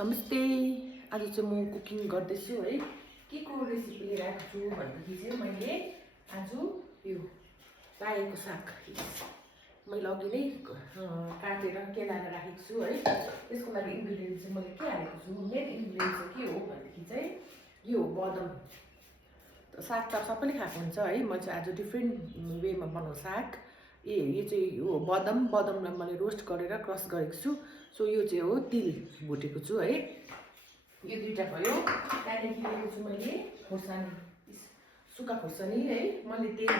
नमस्ते। आज चाहिँ म कुकिङ गर्दैछु है। के को रेसिपी लिएर आएको छु भनेदेखि चाहिँ मैले आज यो रायोको साग मैले अघि नै काटेर केलाएर राखेको छु है। त्यसको लागि इन्ग्रेडियन्ट चाहिँ मैले के हालेको छु, मेन इन्ग्रेडियन्ट चाहिँ के हो भनेदेखि चाहिँ यो बदम। साग त सबैले खाएको हुन्छ है, म चाहिँ आज डिफ्रेन्ट वेमा बनाउँछु साग। यो चाहिँ हो बदमलाई मैले रोस्ट गरेर क्रस गरेको छु। सो यो चाहिँ हो तिल भुटेको छु है। यो दुईटा भयो। त्यहाँदेखि लिएको छु मैले खोर्सानी, सुक्खा खोर्सानी है। मैले तेल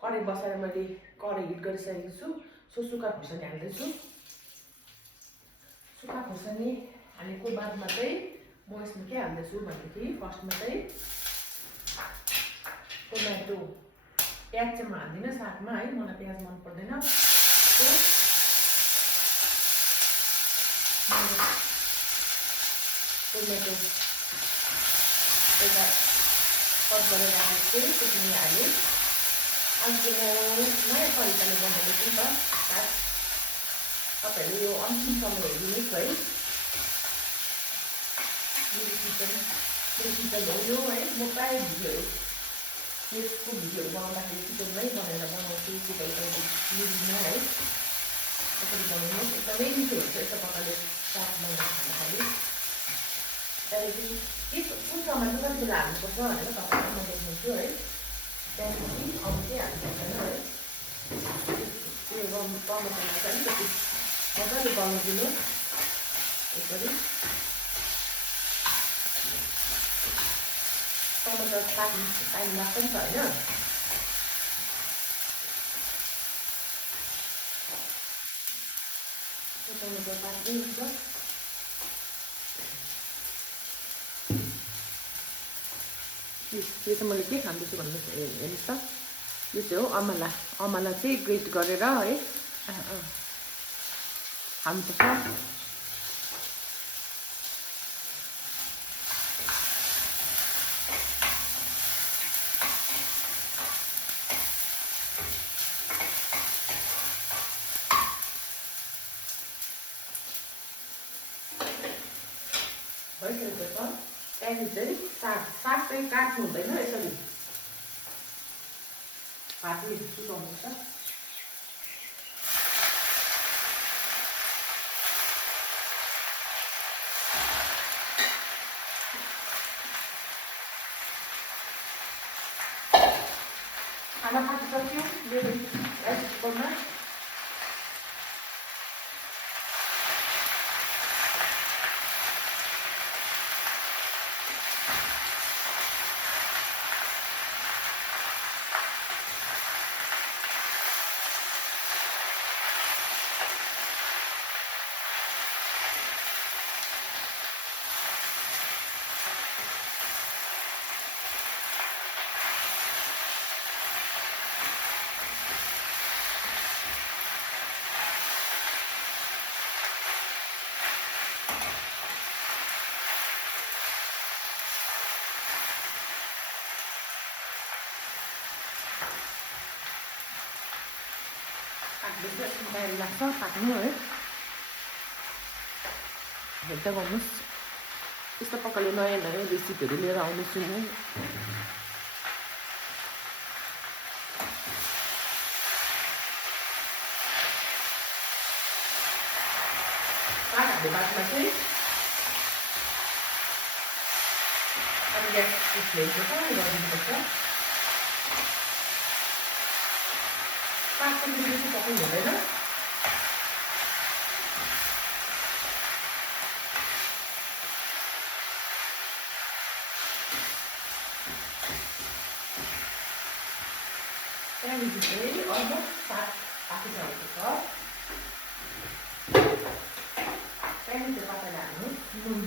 कराई बसाएर मैले कराई हिट गरिसकेको छु। सो सुक्खा खोर्सानी हाल्दैछु। सुक्खा खोर्सानी हालेको बादमा चाहिँ म यसमा के हाल्दैछु भनेदेखि फर्स्टमा चाहिँ टोमेटो। प्याज चाहिँ म हाल्दिनँ सागमा है, मलाई प्याज मन पर्दैन। टोमेटो एउटा कट गरेर राखेको थिएँ, त्यसमा हालेँ। आज म नयाँ तरिकाले बनाउँदैछु नि त साग। तपाईँहरूले यो अन्तिमसम्म हेरिदिनुहोस् है। मेरो किचन हो यो है। म प्रायः भिडियोहरू यसको भिडियोहरू बनाउँदाखेरि किचनमै बनाएर बनाउँछु, कहिले लिँदिनँ है। यसरी बनाउनुहोस्, एकदमै मिठो हुन्छ यस्तो प्रकारले साग बनाएर खाँदाखेरि। त्यहाँदेखि के कुन सामान चाहिँ कति बेला हाल्नुपर्छ भनेर तपाईँलाई म देखाउँछु है। त्यहाँदेखि अरू चाहिँ हाल्नु पर्दैन है। उयो टमाटरलाई चाहिँ अलिकति मजाले गल्न दिनुहोस् यसरी। टमाटर पाक्नु टाइम लाग्छ नि त होइन। टमाटर पाक्दै हुन्छ। यो चाहिँ मैले के खाँदैछु भन्नुहोस्, हेर्नुहोस् त। यो चाहिँ हो अमला। अमला चाहिँ ग्रेट गरेर है हाल्नुपर्छ। भइसकेको छ। त्यहाँदेखि चाहिँ साग चाहिँ काट्नु हुँदैन, यसरी हातले सुकाउनुपर्छ। खाना पाकिसक्यो मेरो राइस कुकरमा। टाइम लाग्छ पाक्नु है। हेर्दै गर्नुहोस्, यस्तो प्रकारले नयाँ नयाँ रेसिपीहरू लिएर आउनेछु म। साग हाल्ने बादमा चाहिँ अब ग्यासको फ्लेम चाहिँ कति गरिदिनुपर्छ। साग चाहिँ बेसी पकाउनु हुँदैन। त्यहाँदेखि चाहिँ अलमोस्ट साग पाकिसकेको छ। त्यहाँदेखि चाहिँ तपाईँले हाल्नुहोस् नुन।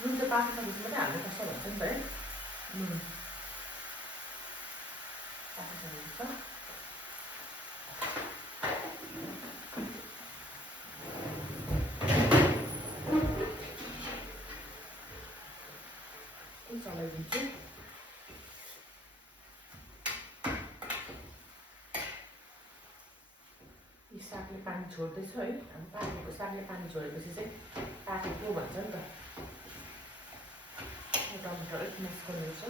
नुन चाहिँ पाकिसकेपछि मात्रै हाल्नुपर्छ भन्छ नि त है। नुन पाकिसकेको छ। चलाइदिन्छु। सागले पानी छोड्दैछ है। अब पाकेको सागले पानी छोडेपछि चाहिँ पाकेको भन्छ नि त। टमाटर अलिक मिक्स गर्नुपर्छ।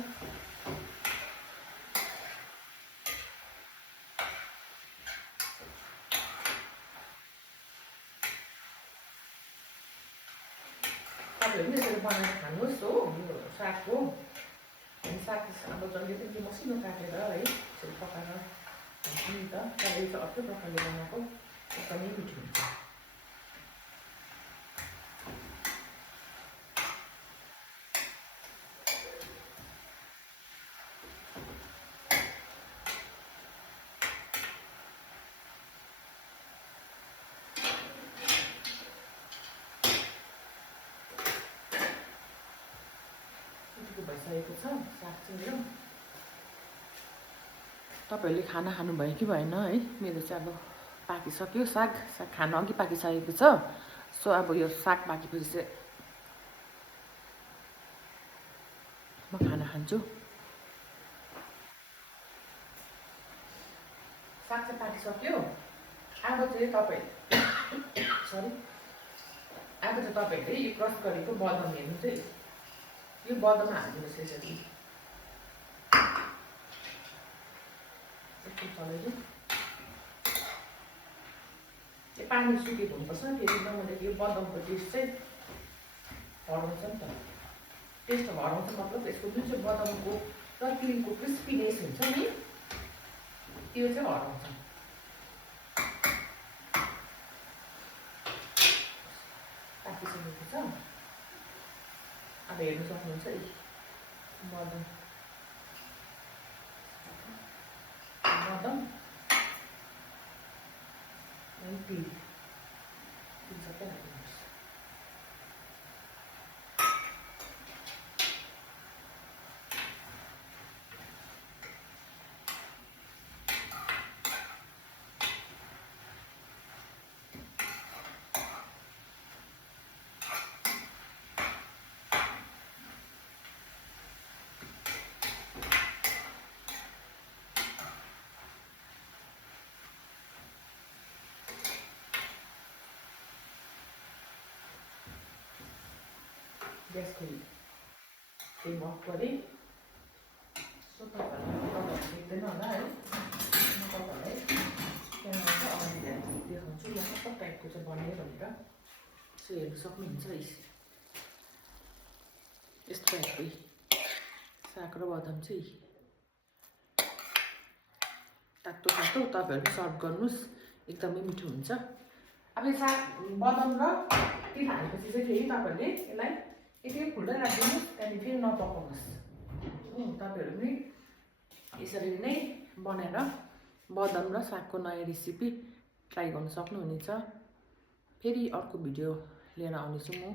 तपाईँहरू पनि यसरी बनाएर खानुहोस् हो यो सागको। साग अब जहिले पनि मसिनो काटेर है यसरी पकाएर खान्छ नि त। तर यो चाहिँ अर्कै प्रकारले बनाएको एकदमै मिठो हुन्छ। भइसकेको छ साग चाहिँ मेरो। तपाईँहरूले खाना खानुभयो कि भएन है? मेरो चाहिँ अब पाकिसक्यो साग। साग खानु अघि पाकिसकेको छ। सो अब यो साग पाकेपछि चाहिँ म खाना खान्छु। साग चाहिँ पाकिसक्यो। अब चाहिँ सरी, अब चाहिँ तपाईँहरूले यो क्रस गरेको बदम हेर्नु चाहिँ यो बदम हालिदिनुहोस् यसरी। यो पानी सुकेको हुनुपर्छ। फेरि नभए यो बदमको टेस्ट चाहिँ हराउँछ नि त। टेस्ट हराउँछ मतलब यसको जुन चाहिँ बदमको र क्रिमको क्रिस्पीनेस हुन्छ नि त्यो चाहिँ हराउँछ। पाकिसकेको छ। अब हेर्नु सक्नुहुन्छ बदम तिल सबै हाल्नुपर्छ। ग्यासको फ्लेम अफ गरेँ। सो तपाईँहरूलाई देख्दैन होला है? म तपाईँहरूलाई क्यामेरा चाहिँ अगाडि देखाउँछु म कस्तो टाइपको चाहिँ बन्यो भनेर। सो हेर्नु सक्नुहुन्छ यस्तो टाइपकै साग र बदाम चाहिँ तातो तातो। तपाईँहरू सर्भ गर्नुहोस्, एकदमै मिठो हुन्छ। अब यो साग बदाम र तिल हालेपछि चाहिँ फेरि तपाईँहरूले यसलाई यति खुल्दै राखिदिनुहोस्। त्यहाँदेखि फेरि नपकाउनुहोस् हो। तपाईँहरू पनि यसरी नै बनाएर बदाम र सागको नयाँ रेसिपी ट्राई गर्न सक्नुहुनेछ। फेरि अर्को भिडियो लिएर आउनेछु म।